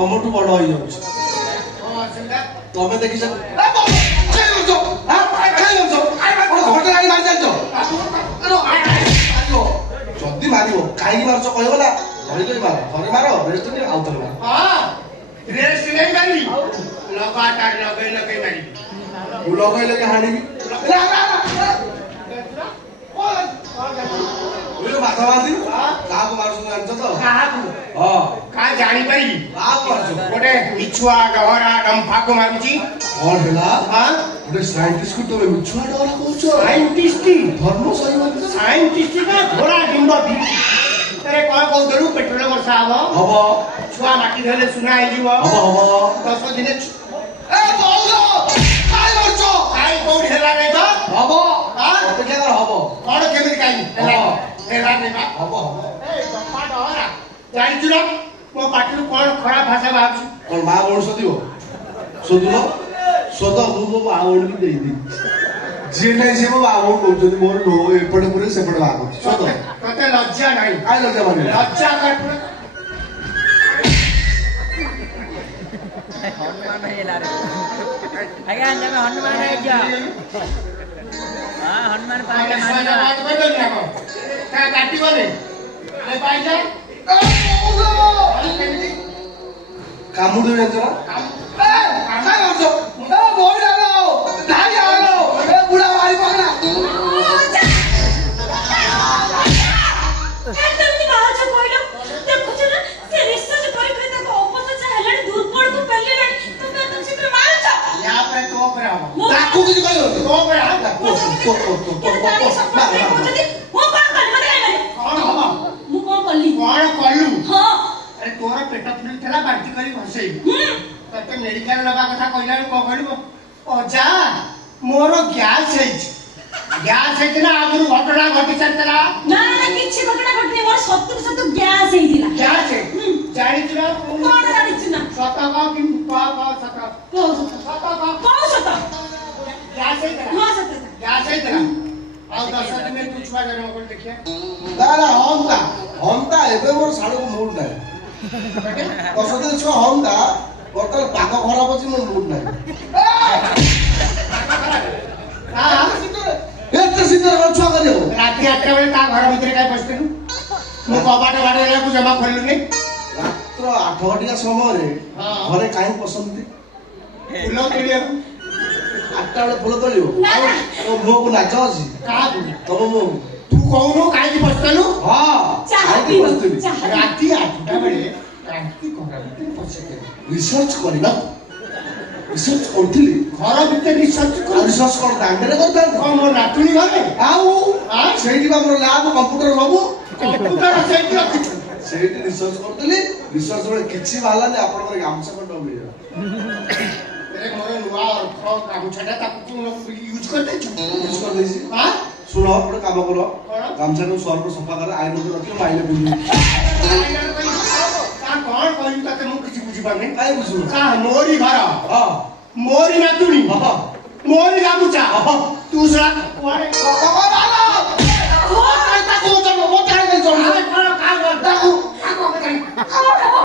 तुमठू बड़ हो तमें देखी जदि मार कहीं मार्च कहगला धरिक मार थे मार रेस्ट नहीं आउ थे मार रेस्ट नहीं मारी लगातार लगे लगे मारी लगे लगे हाणी माथा बांधी क्या मार जान तो का जानी पारी गोटे मिछुआ डहरा डंफा को मारुची कौन है गोटे साइंटिस्ट को तुम मिछुआ डहरा कहछ साइंटिस्ट धर्म सही साइंटिस्ट का घोड़ा डिंब भी तेरे कौन कहू पेट्रोल वर्षा हम छुआ माटी धरले सुना है जीव हम 10 दिन ए बोलो काय करछो काय कोड हेला नै तो हम अपेक्षा कर हम कौन केमिति काई हेला नै बा हम ए डंफा डहरा जानि छु ना मो पाटिनु कौन खराब भाषा बाहर कौन मां बोल सदियो सोदुलो सोद मु आवड़ भी दे दी जे नहीं से मो आवड़ कहउछन मोर नो एपटे पुरे सेपटे आगो सोद तते लज्जा नहीं काय लज्जा माने लज्जा कर हनुमान है ला रे आगे अंदर में हनुमान है जा हां हनुमान पाए मार बात कर दे ना का काटी बोले ले पाई जा कामुडू जानछ ना काय करछो ए बोल आलो धाई आलो ए बुढ़ा मारी पकड़ा एकदम बाहर जो कोइलो देखो छ ना से रिसर्च करे करे तको ऑपोजिट हेलड़ दूर पड़ को पल्ले लड़ तो मैं तुम चित्र मार छ यहां पे तो पर आओ ताकू किछ कहयो तो पर आओ वो कौन कर मत काय कौन हम मु कौन करली कौन कल्लू हां अरे तोरा पेट फुल थला बाल्टी करी घसई तते मेडिकल लगा कथा कहला को कहलु ओजा मोर गैस है ना आगु घटना घटी चलतला ना ना किछि घटना घटनी मोर सत्तु सत्तु गैस हे दिला गैस है जानि छु ना कौन जानि छु ना सता का कि का सता को सता का कौन सता गैस है तेरा हां सता गैस है तेरा आ 10 दिन में तू छुआ जन्म कर देखिए दादा हमता एबे मोर साडू मूड नाही कसदे छ हमता बर्तल पाक खराब अछि मोर मूड नाही हां एते सिद्धर कर छुआ करियो राती 8 बजे ता घर भीतर काय बसतेनु मु कबाट बाडे को जमा खोललु नै रात्र 8 घटिया समय रे घरे काई पसंद फूल तोड़िया 8 बेले फूल तोड़ियो ओ मो को नाच अछि का तम मो तू कहूनो काई की बसतनु हां चाह पीबो राती 8 बजे क्रांति कोरा भीतर पछते रिसर्च करिना रिसर्च करथिली घर भीतर रिसर्च कर दांगरे करता कौन मोर नातुनी घरे आउ सेठी हमर लैब कंप्यूटर सब कंप्यूटर सेठी रखिछु सेठी रिसर्च करथिली रिसर्च रे किछि वाला ने आपन गामसा कोड मिल तेरे मोर नुआ और गामछाटा ताकू तू यूज कर देछु हां सुनो गोटे काम करो गामछा को सर को सफा कर आइन को रखियो माइले बुझी का कौन कहि तते मु किछि बुझी पाने काई बुझु का मोरी घर हां मोरी नातुनी हां मोरी गामछा तू सला कोरे बाबा ओ का को तो वो तारे चल अरे का का